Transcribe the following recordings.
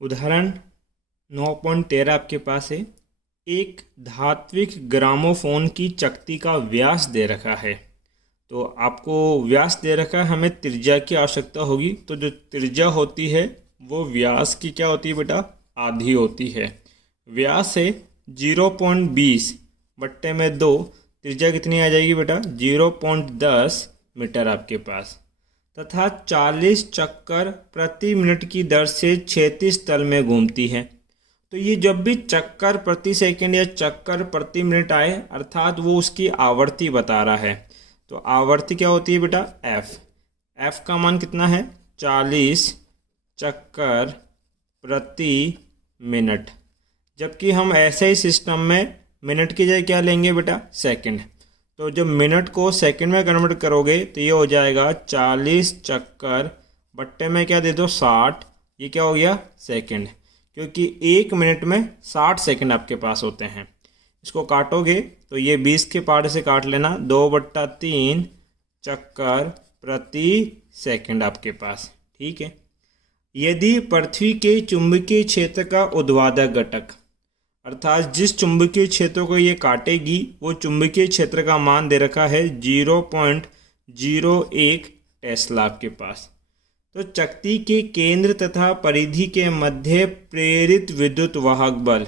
उदाहरण 9.13 आपके पास है। एक धात्विक ग्रामोफोन की चकती का व्यास दे रखा है। तो आपको व्यास दे रखा है, हमें त्रिज्या की आवश्यकता होगी। तो जो त्रिज्या होती है वो व्यास की क्या होती है बेटा, आधी होती है। व्यास है 0.20 बट्टे में 2, त्रिज्या कितनी आ जाएगी बेटा 0.10 मीटर आपके पास, तथा 40 चक्कर प्रति मिनट की दर से क्षैतिज तल में घूमती है। तो ये जब भी चक्कर प्रति सेकंड या चक्कर प्रति मिनट आए, अर्थात वो उसकी आवर्ती बता रहा है। तो आवर्ती क्या होती है बेटा एफ का मान कितना है 40 चक्कर प्रति मिनट। जबकि हम ऐसे ही सिस्टम में मिनट की जगह क्या लेंगे बेटा सेकंड। तो जब मिनट को सेकंड में कन्वर्ट करोगे तो ये हो जाएगा 40 चक्कर बट्टे में क्या दे दो 60, ये क्या हो गया सेकंड, क्योंकि एक मिनट में 60 सेकंड आपके पास होते हैं। इसको काटोगे तो ये 20 के पार्ट से काट लेना, 2/3 चक्कर प्रति सेकंड आपके पास। ठीक है। यदि पृथ्वी के चुंबकीय क्षेत्र का ऊर्ध्वाधर घटक, अर्थात जिस चुंबकीय क्षेत्र को ये काटेगी वो चुंबकीय क्षेत्र का मान दे रखा है 0.01 टेस्ला आपके पास। तो चकती के केंद्र तथा परिधि के मध्य प्रेरित विद्युत वाहक बल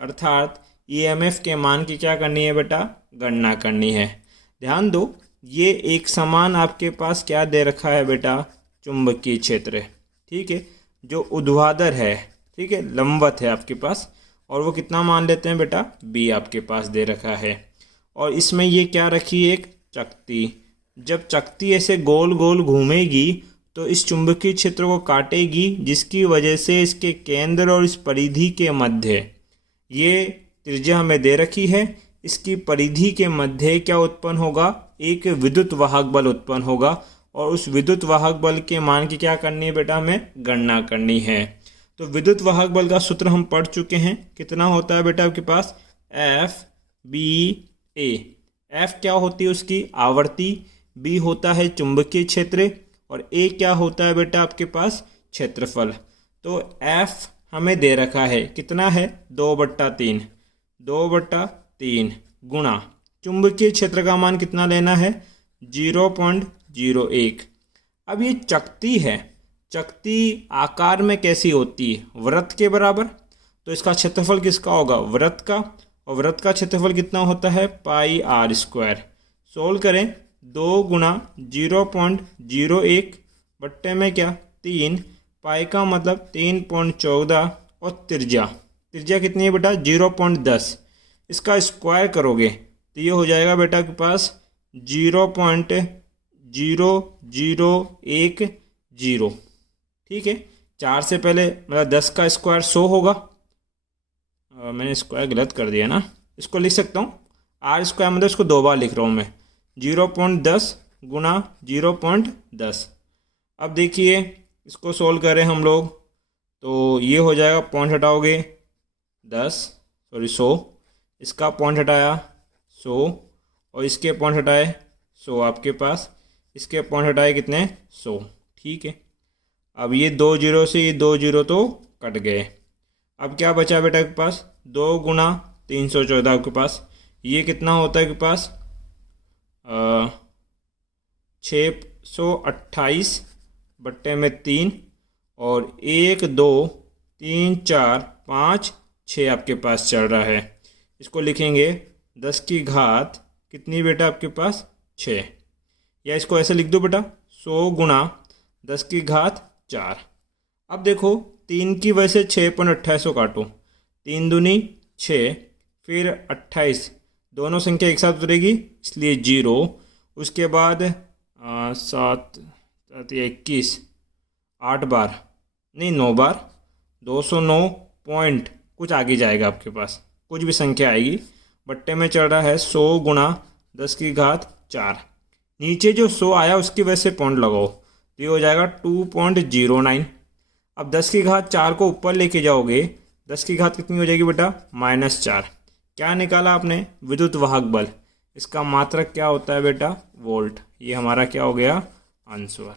अर्थात ईएमएफ के मान की क्या करनी है बेटा, गणना करनी है। ध्यान दो, ये एक समान आपके पास क्या दे रखा है बेटा, चुंबकीय क्षेत्र। ठीक है, जो ऊर्ध्वाधर है, ठीक है, लंबवत है आपके पास, और वो कितना मान लेते हैं बेटा बी आपके पास दे रखा है। और इसमें ये क्या रखी है, एक चकती। जब चकती ऐसे गोल गोल घूमेगी तो इस चुंबकीय क्षेत्र को काटेगी, जिसकी वजह से इसके केंद्र और इस परिधि के मध्य, ये त्रिज्या हमें दे रखी है, इसकी परिधि के मध्य क्या उत्पन्न होगा, एक विद्युत वाहक बल उत्पन्न होगा। और उस विद्युत वाहक बल के मान की क्या करनी है बेटा, हमें गणना करनी है। तो विद्युत वाहक बल का सूत्र हम पढ़ चुके हैं, कितना होता है बेटा आपके पास एफ बी ए। एफ क्या होती है उसकी आवर्ती, बी होता है चुंबकीय क्षेत्र, और ए क्या होता है बेटा आपके पास क्षेत्रफल। तो एफ हमें दे रखा है, कितना है 2/3 गुणा चुंबकीय क्षेत्र का मान कितना लेना है 0.01। अब ये चकती है, चकती आकार में कैसी होती है, वृत्त के बराबर। तो इसका क्षेत्रफल किसका होगा, वृत्त का, और वृत्त का क्षेत्रफल कितना होता है πr²। सोल्व करें, 2 गुणा 0.01 बट्टे में क्या 3, पाई का मतलब 3.14, और त्रिज्या कितनी है बेटा 0.10। इसका स्क्वायर करोगे तो ये हो जाएगा बेटा के पास 0.0010। ठीक है, 4 से पहले मतलब 10 का स्क्वायर 100 होगा। मैंने स्क्वायर गलत कर दिया ना, इसको लिख सकता हूँ r² मतलब इसको 2 बार लिख रहा हूँ मैं, 0.10 गुणा 0.10। अब देखिए इसको सोल्व करें हम लोग तो ये हो जाएगा, पॉइंट हटाओगे 100, इसका पॉइंट हटाया 100, और इसके पॉइंट हटाए 100 आपके पास, इसके पॉइंट हटाए कितने 100। ठीक है, अब ये 2 0 से ये 2 0 तो कट गए। अब क्या बचा बेटा के पास 2 गुणा 314 आपके पास, ये कितना होता है के पास 628 बट्टे में 3, और 1 2 3 4 5 6 आपके पास चल रहा है। इसको लिखेंगे 10 की घात कितनी बेटा आपके पास 6, या इसको ऐसे लिख दो बेटा 100 गुणा 10 की घात 4। अब देखो 3 की वजह से 6.28 काटो, 3 दूनी 6, फिर 28, दोनों संख्या एक साथ उतरेगी इसलिए 0, उसके बाद 7 21, 8 बार नहीं 9 बार, 209 पॉइंट कुछ आगे जाएगा आपके पास, कुछ भी संख्या आएगी, बट्टे में चल रहा है 100 गुणा 10 की घात 4। नीचे जो 100 आया उसकी वजह से पॉइंट लगाओ तो ये हो जाएगा 2.09। अब 10 की घात 4 को ऊपर लेके जाओगे, 10 की घात कितनी हो जाएगी बेटा -4। क्या निकाला आपने विद्युत वाहक बल, इसका मात्रक क्या होता है बेटा वोल्ट। ये हमारा क्या हो गया आंसर।